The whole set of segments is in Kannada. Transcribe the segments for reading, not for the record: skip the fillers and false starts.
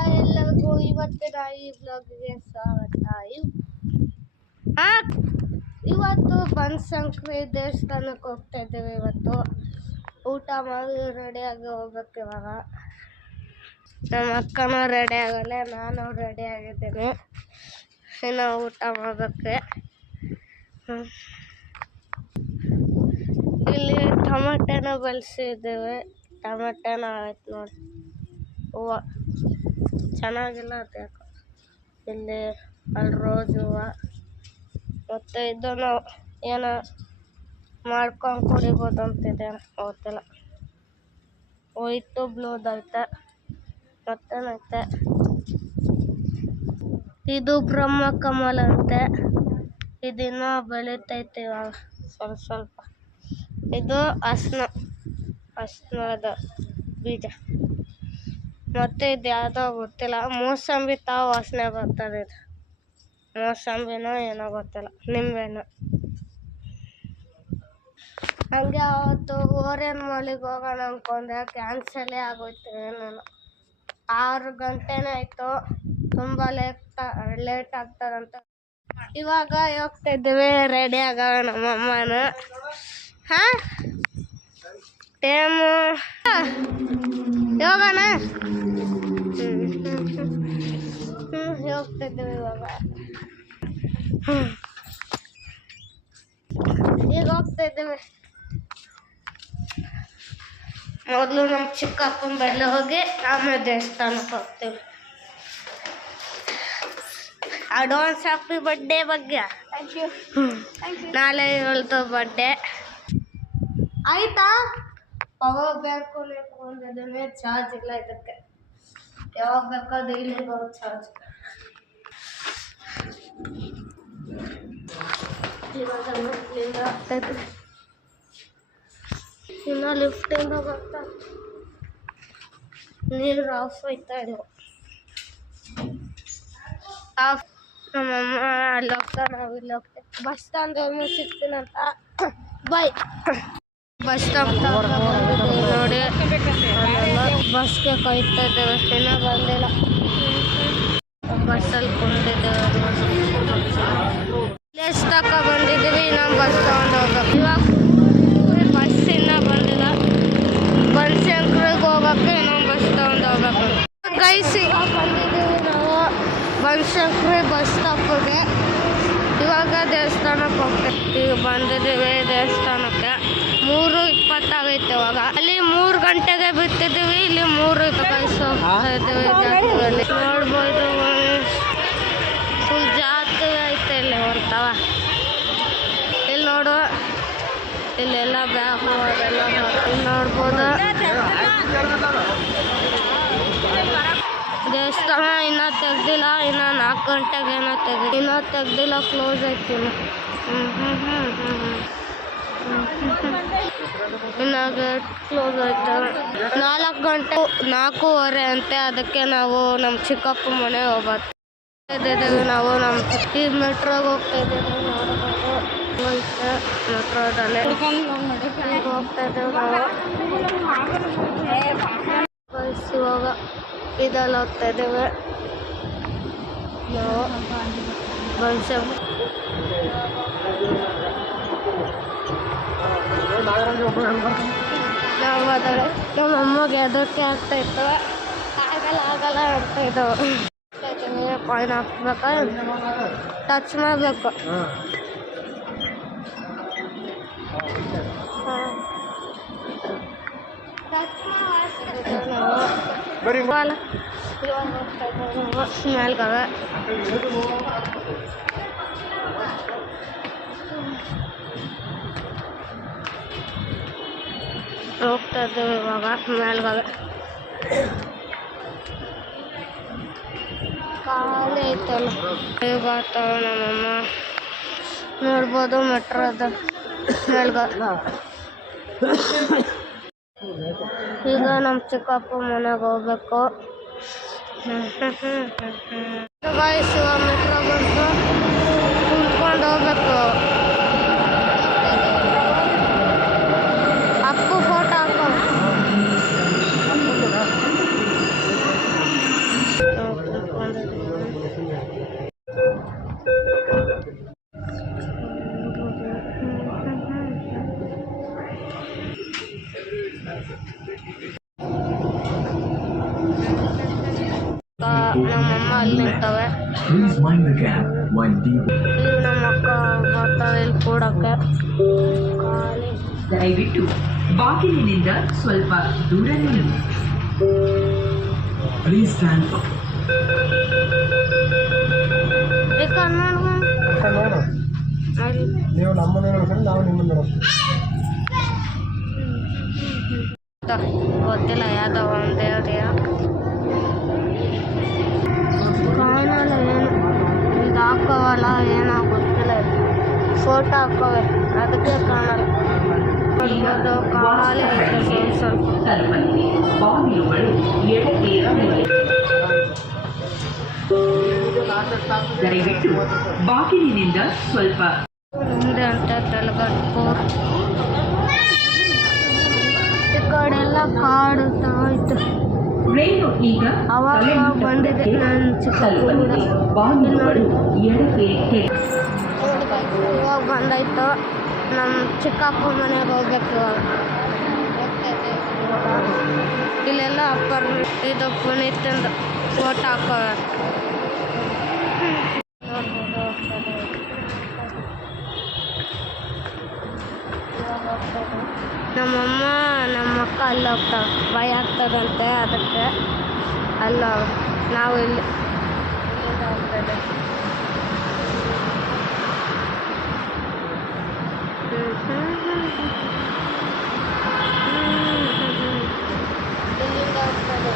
ಹಾಯ್ ಎಲ್ಲರಿಗೂ ಇವತ್ತಿನ ಈ ಬ್ಲಾಗ್ಗೆ ಸ್ವಾಗತ. ಇವತ್ತು ಬನಶಂಕರಿ ದೇವಸ್ಥಾನಕ್ಕೆ ಹೋಗ್ತಾ ಇದ್ದೇವೆ. ಇವತ್ತು ಊಟ ಮಾಡಿ ರೆಡಿಯಾಗಿ ಹೋಗ್ಬೇಕು. ಇವಾಗ ನಮ್ಮ ಅಕ್ಕನೂ ರೆಡಿ ಆಗಲ್ಲ, ನಾನು ರೆಡಿ ಆಗಿದ್ದೇನೆ. ಇನ್ನು ಊಟ ಮಾಡಬೇಕು. ಇಲ್ಲಿ ಟೊಮೆಟೊನ ಬೆಳೆಸಿದ್ದೇವೆ. ಟೊಮೆಟೊನ ಆಯ್ತು ನೋಡಿ, ಹೂವು ಚೆನ್ನಾಗಿಲ್ಲ ಅದು ಯಾಕೋ. ಇಲ್ಲಿ ಅಲ್ಲಿ ರೋಸ್ ಹೂವು, ಮತ್ತು ಇದನ್ನು ಏನೋ ಮಾಡ್ಕೊಂಡು ಕುಡಿಬೋದು ಅಂತಿದೆ, ಗೊತ್ತಿಲ್ಲ. ವೈಟು ಬ್ಲೂದೈತೆ, ಮತ್ತೇನೈತೆ ಇದು ಬ್ರಹ್ಮ ಕಮಲ ಅಂತೆ. ಇದಿನ್ನೂ ಬೆಳೀತೈತೆ ಇವಾಗ ಸ್ವಲ್ಪ ಸ್ವಲ್ಪ. ಇದು ಅರ್ಶಿನದ ಬೀಜ. ಮತ್ತು ಇದು ಯಾವುದೋ ಗೊತ್ತಿಲ್ಲ, ಮೂಸಂಬಿ ತಾವು ವಾಸನೆ ಬರ್ತದೆ. ಇದು ಮೂಸಂಬಿನೋ ಏನೋ ಗೊತ್ತಿಲ್ಲ, ನಿಂಬೆನೋ. ಹಂಗೆ ಅವತ್ತು ಓರೇನ್ ಮಾಲಿಗೆ ಹೋಗೋಣ ಅಂದ್ಕೊಂಡೆ, ಕ್ಯಾನ್ಸಲೇ ಆಗೋಯ್ತು. ಏನೇನೋ 6 ಗಂಟೆನೇ ಆಯಿತು, ತುಂಬ ಲೇಟ್ ಆಗ್ತದಂತ. ಇವಾಗ ಹೋಗ್ತಾ ಇದ್ದೇವೆ, ರೆಡಿ ಆಗೋಣ ನಮ್ಮಮ್ಮನ. ಟೈಮು ಹೋಗೋಣ. ಹೋಗ್ತಾ ಇದ್ದೇವೆ ಇವಾಗ. ಈಗ ಹೋಗ್ತಾ ಇದ್ದೇವೆ. ಮೊದಲು ನಮ್ಮ ಚಿಕ್ಕಪ್ಪನ ಬಳಿ ಹೋಗಿ ಆಮೇಲೆ ದೇವಸ್ಥಾನಕ್ಕೆ ಹೋಗ್ತೇವೆ. ಅಡ್ವಾನ್ಸ್ ಹ್ಯಾಪಿ ಬರ್ಡೇ ಬಗ್ಗೆ. ನಾಳೆ ಇವಳ್ದು ಬರ್ಡೇ ಆಯ್ತಾ. ಪವರ್ ಬ್ಯಾಂಕ್ ಇಟ್ಕೊಂಡಿದ್ದೇನೆ, ಚಾರ್ಜ್ ಇಲ್ಲ ಇದಕ್ಕೆ. ಯಾವಾಗ ಬೇಕಾದ್ರೆ ಇಲ್ಲಿ ಬರುತ್ತೆ ಚಾರ್ಜ್. ಇವಾಗ ಲಿಫ್ಟಿಂದ ಆಗ್ತೈತೆ, ಇನ್ನು ಲಿಫ್ಟಿಂದ ಬರ್ತಾ ನೀರು ಆಫ್ ಆಯ್ತಾ ಇಲ್ವ ಆಫ್. ನಮ್ಮಮ್ಮ ಅಲ್ಲಿ ಹೋಗ್ತಾ, ನಾವು ಇಲ್ಲಿ ಹೋಗ್ತೇವೆ. ಬಸ್ ಸ್ಟ್ಯಾಂಡ್ ಸಿಗ್ತೀನಂತ. ಬಾಯ್. ಬಸ್ ಸ್ಟಾಪ್ ನೋಡಿ, ಬಸ್ಗೆ ಕಾಯ್ತಾ ಇದ್ದೇವೆ. ಇನ್ನೂ ಬಂದಿಲ್ಲ. ಬಸ್ಸಲ್ಲಿ ಕುಂತಿದ್ದೇವೆ. ಪ್ಲೇಸ್ ತನಕ ಬಂದಿದ್ದೀವಿ, ನಾವು ಬಸ್ ತಗೊಂಡು ಹೋಗ್ಬೇಕು. ಇವಾಗ ಬಸ್ ಇನ್ನೂ ಬಂದಿಲ್ಲ. ಬನಶಂಕರಿಗೆ ಹೋಗೋಕ್ಕೆ ಇನ್ನೊಂದು ಬಸ್ ತಗೊಂಡು ಹೋಗ್ಬೇಕು. ಗೈಸ್, ಇವಾಗ ಬಂದಿದ್ದೀವಿ ನಾವು ಬನಶಂಕರಿ ಬಸ್ ಸ್ಟಾಪ್ಗೆ. ಇವಾಗ ದೇವಸ್ಥಾನಕ್ಕೆ ಹೋಗ್ತೇವೆ. ಈಗ ಬಂದಿದ್ದೀವಿ ದೇವಸ್ಥಾನಕ್ಕೆ. 3:20 ಆಗೈತೆ ಇವಾಗ. ಅಲ್ಲಿ 3 ಗಂಟೆಗೆ ಬಿತ್ತಿದ್ದೀವಿ, ಇಲ್ಲಿ 3:20 ಹೋಗ್ತಾ ಇದ್ದೀವಿ. ಜಾತ್ರೆಯಲ್ಲಿ ನೋಡ್ಬೋದು, ಫುಲ್ ಜಾತ್ರೆ ಐತೆ ಇಲ್ಲಿ ಹೊರ್ತಾವ. ಇಲ್ಲಿ ನೋಡು, ಇಲ್ಲೆಲ್ಲ ಬ್ಯಾಗು ಅದೆಲ್ಲ ನೋಡ್ಬೋದು. ದೇವಸ್ಥಾನ ಇನ್ನೂ ತೆಗ್ದಿಲ್ಲ, ಇನ್ನು 4 ಗಂಟೆಗೆ ಏನೋ ಇನ್ನೂ ತೆಗ್ದಿಲ್ಲ, ಕ್ಲೋಸ್ ಐತಿ. ಇನ್ನು ಗೇಟ್ ಕ್ಲೋಸ್ ಆಯ್ತು. 4 ಗಂಟೆ 4:15 ಅಂತೆ. ಅದಕ್ಕೆ ನಾವು ನಮ್ಮ ಚಿಕ್ಕಪ್ಪ ಮನೆ ಹೋಗ್ಬಾರ್ದು ಇದ್ದೇವೆ. ನಾವು ನಮ್ಮ ಮೆಟ್ರೋಗೆ ಹೋಗ್ತಾ ಇದ್ದೇವೆ. ಮೆಟ್ರೋದಲ್ಲಿ ಹೋಗ್ತಾ ಇದ್ದೇವೆ ನಾವು. ಇವಾಗ ಇದೆಲ್ಲ ಹೋಗ್ತಾ ಇದ್ದೇವೆ ನಾವು. ನಾವು ಅದಾರೆ. ನಮ್ಮ ಅಮ್ಮಗೆ ಅದಕ್ಕೆ ಆಗ್ತಾ ಇತ್ತು, ಆಗಲ್ಲ ಅಂತ ಇದ್ದವು. ಕಾಯಿನ್ ಹಾಕ್ಬೇಕಾ, ಟಚ್ ಮಾಡಬೇಕು. ಮೇಲ್ಗವೆ ಹೋಗ್ತಾ ಇದ್ದೇವೆ ಇವಾಗ ಮೇಲ್ಗವೆ. ಖಾಲಿ ಐತಲ್ಲ ಬರ್ತಾವೆ ನಮ್ಮಮ್ಮ. ನೋಡ್ಬೋದು ಮೆಟ್ರೋದ ಮೇಲ್ಗವೆ. ಈಗ ನಮ್ಮ ಚಿಕ್ಕಪ್ಪ ಮನೆಗೆ ಹೋಗ್ಬೇಕು. ಮೆಟ್ರೋ ಬಂತು, ಕುಂತ್ಕೊಂಡು ಹೋಗ್ಬೇಕು. ಅಪ್ಪು ಫೋಟೋ ಹಾಕೋ. ನಮ್ಮಮ್ಮ ಅಲ್ಲಿ ನಿಂತವೆ. ಈಗ ನಮ್ಮ ಅಕ್ಕ ಬರ್ತಾವೆ ಇಲ್ಲಿ ಕೂಡಕ್ಕೆ. ದಯವಿಟ್ಟು ಬಾಗಿಲಿನಿಂದ ಸ್ವಲ್ಪ ದೂರ ನಿಲ್ಲಿ. ನೀವು ನಮ್ಮನ್ನ ನೋಡ್ಕೊಂಡು ನಾವು ನಿಮ್ಮನ್ನ ನೋಡ್ತೀವಿ. ಗೊತ್ತಿಲ್ಲ ಯಾವ್ದೋ ಒಂದು ಏರಿಯಾ ಕಾಣಲ್ಲ. ಏನು ಇದು ಹಾಕೋವಲ್ಲ ಏನೋ ಗೊತ್ತಿಲ್ಲ. ಫೋಟೋ ಹಾಕೋವೆ ಅದಕ್ಕೆ ಕಾಣಲ್ಲ. ನೋಡ್ಬೋದು ಖಾಲಿ ಐತೆ ಸ್ವಲ್ಪ ಬಾಗಿಲುಗಳು ಎಡಕ್ಕೆ ದಯವಿಟ್ಟು ಬಾಗಿಲಿನಿಂದ ಸ್ವಲ್ಪ ಮುಂದೆ ಅಂತ ತಲೆಗಟ್ಟು. ಈ ಕಡೆ ಎಲ್ಲ ಕಾಡು ಆಯ್ತು. ರೈಲು ಈಗ ಅವಾಗ ಬಂದಿದೆ ನಾನು ಚಿಕ್ಕಪ್ಪನಿಂದ. ಬಾಗಿಲುಗಳು ಎಡಕ್ಕೆ ಇವಾಗ ಬಂದಾಯ್ತು. ನಮ್ಮ ಚಿಕ್ಕಪ್ಪ ಮನೆಗೆ ಹೋಗ್ಬೇಕು ಇವಾಗ. ಇಲ್ಲೆಲ್ಲ ಅಪ್ಪರ್ ಇದು ಪುನೀತಂದು ಫೋಟೋ ಹಾಕೋವೆ. ನಮ್ಮಮ್ಮ ನಮ್ಮ ಅಕ್ಕ ಅಲ್ಲಿ ಹೋಗ್ತಾವೆ. ಭಯ ಆಗ್ತದಂತೆ ಅದಕ್ಕೆ ಅಲ್ಲ ನಾವು ಇಲ್ಲಿ ಇಲ್ಲಿಂದ ಹೋಗ್ತದೆ. ಇಲ್ಲಿಂದ ಹೋಗ್ತದೆ.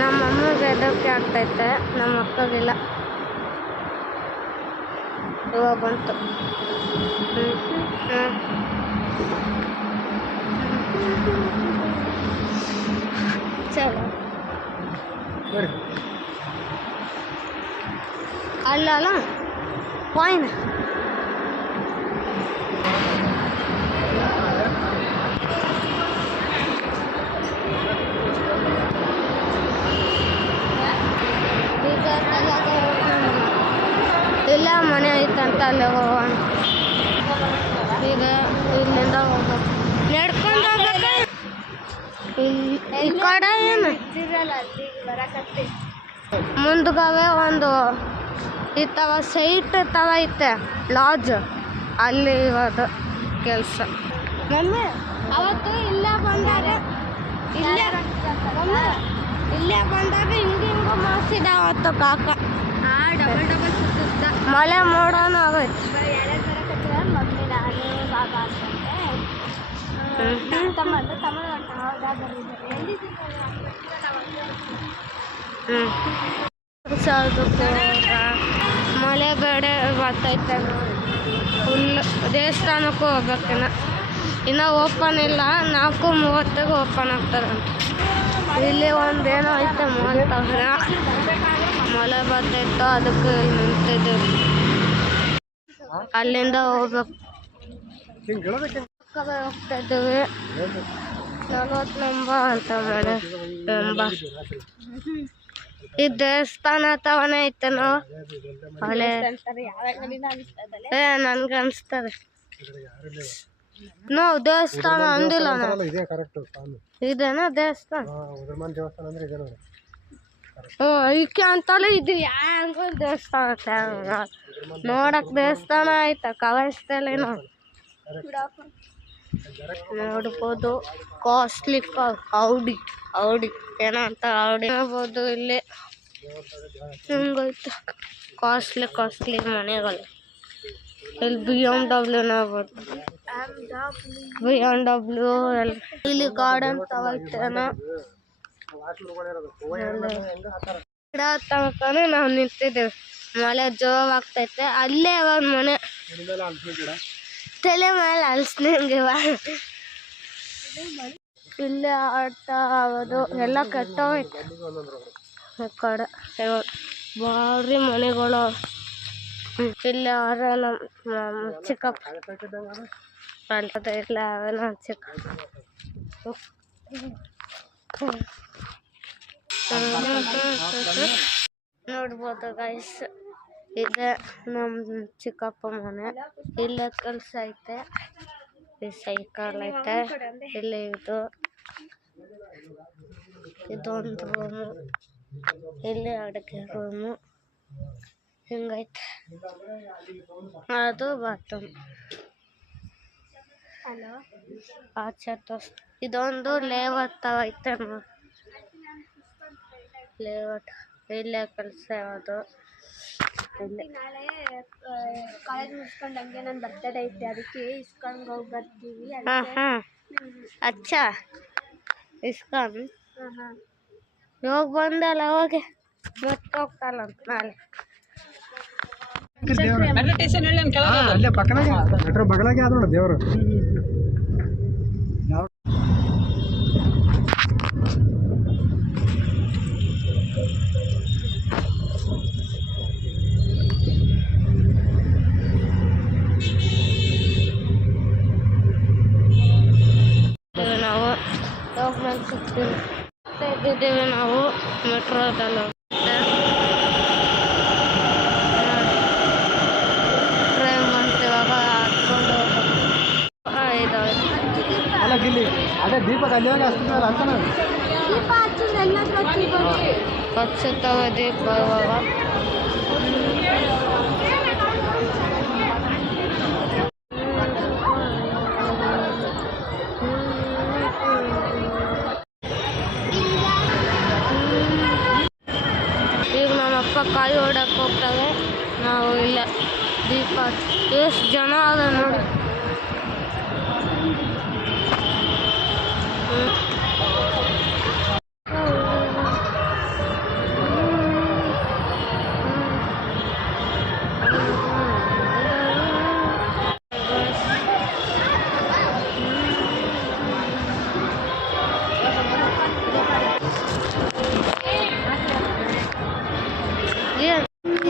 ನಮ್ಮಮ್ಮಗೆ ಹೆದರಿಕೆ ಆಗ್ತೈತೆ, ನಮ್ಮ ಅಕ್ಕಗಿಲ್ಲ. ಇವಾಗ ಬಂತು. ಚಲೋ ಅಲ್ಲ ಪಾಯಿನ್ ಇಲ್ಲ ಮನೆ ಐತಂತ ಅಲ್ಲಿ ಹೋಗೋಣ. ಈಗ ಇಲ್ಲಿಂದ ಹೋಗ್ಬೇಕು, ನಡ್ಕೊಂಡು ಹೋಗ್ಬೇಕು. ಈ ಕಡೆ ಏನು ಮುಂದ್ಗವೆ ಒಂದು ಈ ತವ ಸೈಟ್ ತವ ಐತೆ ಲಾಡ್ಜ್, ಅಲ್ಲಿ ಇರೋದು ಕೆಲಸ. ಮಮ್ಮಿ ಅವತ್ತು ಇಲ್ಲೇ ಬಂದಾಗ ಇಲ್ಲೇ ಬಂದಾಗ ಹಿಂಗೆ ಮಾಡಿಸಿದ ಅವತ್ತು ಕಾಕ. ಡಬಲ್ ಸುತ್ತ ಮಳೆ ಮೋಡನೂ ಆಗೈತೆ. ಮಳೆ ಬೇಡ ಬರ್ತೈತೆ. ಫುಲ್ ದೇವಸ್ಥಾನಕ್ಕೂ ಹೋಗ್ಬೇಕಿನ್ನ ಇನ್ನೂ ಓಪನ್ ಇಲ್ಲ. 4:30 ಓಪನ್ ಆಗ್ತದಂತೆ. ಇಲ್ಲಿ ಒಂದೇನೋ ಐತೆ ಮಾಡ್ತಾವ್ರೆ. ಮಳೆ ಬರ್ತೈತೋ ಅದಕ್ಕೆ ನಿಂತಿದ್ದೀವಿ. ಅಲ್ಲಿಂದ ಹೋಗ್ಬೇಕು. ಹೋಗ್ತಾ ಇದ್ದೀವಿ. 40 ನಂಬರ್ ಅಂತ ಮಳೆ ಈ ದೇವಸ್ಥಾನ ತವನೇ ಐತೆ. ನಾವು ಹಳೆ ನನ್ಗೆ ಅನಿಸ್ತದೆ. ನಾವು ದೇವಸ್ಥಾನ ಅಂದಿಲ್ಲ. ಇದೇನಾ ದೇವಸ್ಥಾನ? ಐಕೆ ಅಂತಲೇ ಇದು ಹೆಂಗ ದೇವಸ್ಥಾನ ನೋಡಕ್ ದೇವಸ್ಥಾನ ಆಯ್ತಾ ಕವಸ್ತಲೇನೋ ನೋಡ್ಬೋದು. ಕಾಸ್ಟ್ಲಿ ಔಡಿ ಏನೋ ಅಂತ ಔಡಿ ನೋಡ್ಬೋದು. ಇಲ್ಲಿ ಹಿಂಗೈತೆ ಕಾಸ್ಟ್ಲಿ ಮನೆಗಳು. ಇಲ್ಲಿ BMW ನೋಡ್ಬೋದು. BMW ಎಲ್ಲ ಇಲ್ಲಿ ಗಾರ್ಡನ್ ತಗೋತೇನೋ ಗಿಡ ತನಕನೇ ನಾವು ನಿಂತಿದ್ದೇವೆ. ಮಳೆ ಜೋರಾಗ್ತೈತೆ. ಅಲ್ಲೇ ಅವಾಗ ಮನೆ ತಲೆ ಮೇಲೆ ಅಲ್ಸ್ನಂಗಿವ. ಇಲ್ಲೇ ಆಟ ಆಗೋದು ಎಲ್ಲ ಕೆಟ್ಟೋಯ್ತು. ಈ ಕಡೆ ಭಾರಿ ಮನೆಗಳು. ಇಲ್ಲಿ ಅವರ ನಮ್ಮ ಚಿಕ್ಕಪ್ಪ ಇಲ್ಲ ನಮ್ಮ ಚಿಕ್ಕ ನೋಡ್ಬೋದು ಗೈಸ್, ಇದೆ ನಮ್ಮ ಚಿಕ್ಕಪ್ಪ ಮನೆ. ಇಲ್ಲೇ ಕೆಲಸ ಐತೆ, ಈ ಸೈಕಲ್ ಐತೆ, ಇಲ್ಲಿ ಇದೊಂದು ರೂಮು, ಇಲ್ಲಿ ಅಡುಗೆ ರೂಮು ಹಿಂಗೈತೆ. ಅದು ಬಾತ್ರೂಮ್. ಆಚೆ ಇದೊಂದು ಲೇಔಟ್ ಐತೆ ನೋಡಿ, ಲೇಔಟ್. ಇಲ್ಲೇ ಕೆಲಸ ಯಾವುದು ನಾಳೆ ಕಾಲೇಜ್ ಮುಗಿಸ್ಕೊಂಡು ಹಂಗೆ ನನ್ನ ಬರ್ತಡೇ ಐತೆ, ಅದಕ್ಕೆ ಇಸ್ಕೊಂಡು ಹೋಗಿ ಬರ್ತೀವಿ. ಅಚ್ಚಾ ಇಸ್ಕೊಂಡು ಹೋಗಿ ಬಂದಲ್ಲ, ಹೋಗಿ ಮತ್ತೆ ಹೋಗ್ತಲ್ಲ ನಾಳೆ. ಅಲ್ಲೇ ಪಕ್ಕನಾಗೆ ಮೆಟ್ರೋ ಬಗಲಾಗೆ ಆದ ನೋಡ ದೇವರು. ನಾವು ಗೌರ್ಮೆಂಟ್ ಸಿಗ್ತೀವಿ, ನಾವು ಮೆಟ್ರೋದಲ್ಲ ಟ್ರೈನ್ ಮಾಡ್ತೀವಾಗ ಹಾಕ್ಕೊಂಡು ಅಲ್ಲ ಗಿಲ್ಲಿ ಅದೇ ದೀಪಕ್ ಅಲ್ಲಿ ಹೋಗಿ ಹಚ್ತಿದ್ರಲ್ಲ ಅಂತ ಹಚ್ಚುತ್ತವೆ ದೀಪ ಇವಾಗ. ಈಗ ನಮ್ಮಪ್ಪ ಕಾಯಿ ಹೊಡಕ್ಕೆ ಹೋಗ್ತವೆ, ನಾವು ಇಲ್ಲ ದೀಪ ಎಷ್ಟು ಜನ ಅದ ನೋಡಿ.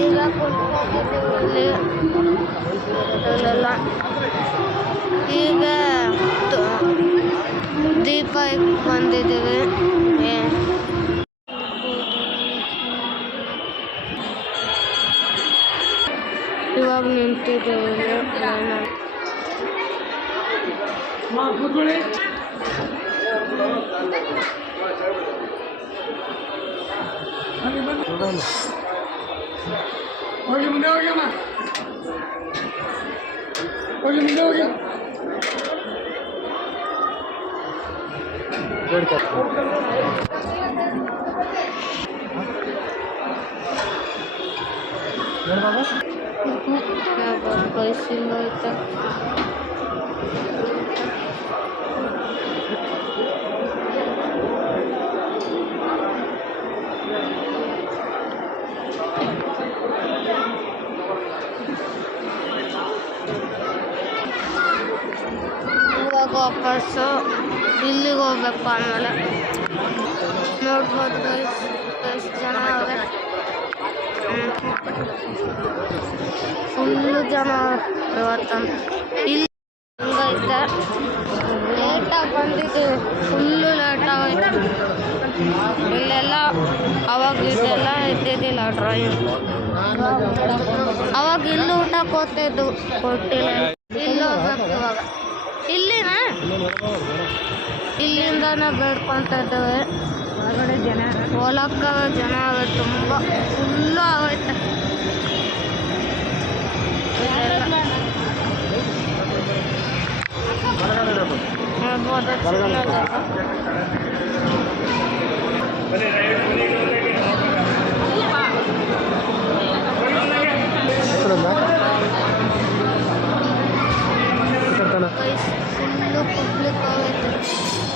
ಈಗ ಕುತ್ಕೊಂಡಿದ್ದೀವಿ ಅಲ್ಲೆಲ್ಲ. ಈಗ ದೀಪ ಬಂದಿದ್ದೀವಿ. ಇವಾಗ ನಿಂತಿದ್ದೀವಿ. ಹೋಗಿ ಮುಂದೆ ಹೋಗ್ಯಮ್ಮ, ಹೋಗಿ ಮುಂದೆ ಹೋಗಿ ಬೈಸಿಂಗ್ ಆಯ್ತಾ. ಇವಾಗ ವಾಪಸ್ಸು ಇಲ್ಲಿಗೆ ಹೋಗ್ಬೇಕು. ಆಮೇಲೆ ನೋಡ್ಬೋದು ಎಷ್ಟು ಜನ ಅವ್ರೆ, ಫುಲ್ಲು ಜನ ಇವತ್ತಂತ. ಇಲ್ಲಿ ಹಿಂಗೈತೆ, ಲೇಟಾಗಿ ಬಂದಿದ್ದೀವಿ, ಫುಲ್ಲು ಲೇಟಾಗೈತೆ. ಇಲ್ಲೆಲ್ಲ ಅವಾಗ ಇಲ್ಲೆಲ್ಲ ಇದ್ದಿದ್ದಿಲ್ಲ ಡ್ರಾಯಿಂಗ್. ಅವಾಗ ಇಲ್ಲಿ ಊಟಕ್ಕೆ ಹೋಗ್ತಿದ್ದು, ಕೊಟ್ಟಿಲ್ಲ. ಇಲ್ಲಿ ಹೋಗ್ಬೇಕು ಇವಾಗ. ಇಲ್ಲಿನಾ ಇಲ್ಲಿಂದನೇ ಬೇಡ್ಕೊತ ಇದ್ದೇವೆ. ಹೊರಗಡೆ ಜನ ಹೊಲಕ್ಕ ಜನ ಅವೆ, ತುಂಬ ಫುಲ್ಲು ಆಗೈತೆ. ಫುಲ್ಲು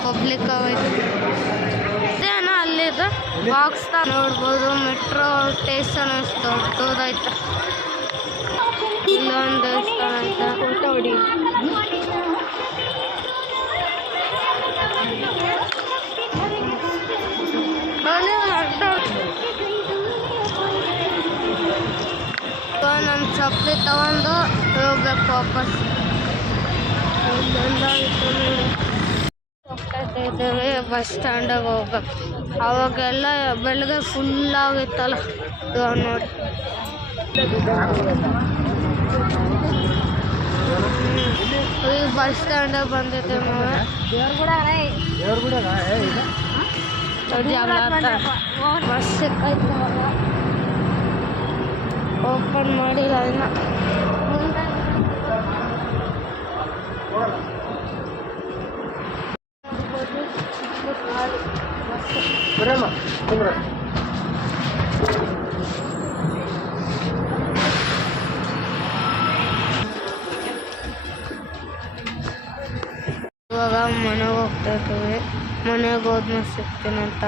ಪಬ್ಲಿಕ್ ಆಗೈತೆ. ಇದೇನೋ ಅಲ್ಲಿದು ಬಾಕ್ಸ್ ನೋಡ್ಬೋದು. ಮೆಟ್ರೋ ಸ್ಟೇಷನ್ ಎಷ್ಟು ದೊಡ್ಡದೈತೆ. ಇಲ್ಲೊಂದು ದೇವಸ್ಥಾನ ಐತೆ. ಹೊಡಿ ನನ್ನ ಚಪ್ಪಲಿ ತಗೊಂಡು ಹೋಗ್ಬೇಕು ವಾಪಸ್. ಹೋಗ್ತಾ ಇದ್ದೇವೆ, ಬಸ್ ಸ್ಟ್ಯಾಂಡಿಗೆ ಹೋಗ್ಬೇಕು. ಅವಾಗೆಲ್ಲ ಬೆಳಗ್ಗೆ ಫುಲ್ ಆಗಿತ್ತಲ್ಲ. ಇವಾಗ ನೋಡಿ ಈಗ ಬಸ್ ಸ್ಟ್ಯಾಂಡ್ ಬಂದಿದ್ದೆ ಬಸ್ ಸಿಕ್ಕೈತೆ. ಓಪನ್ ಮಾಡಿಲ್ಲ ಇನ್ನ. ಇವಾಗ ಮನೆಗೆ ಹೋಗ್ತಾ ಇದ್ದೀವಿ. ಮನೆಗೆ ಹೋದ್ಮೇಲೆ ಸಿಗ್ತೀನಂತ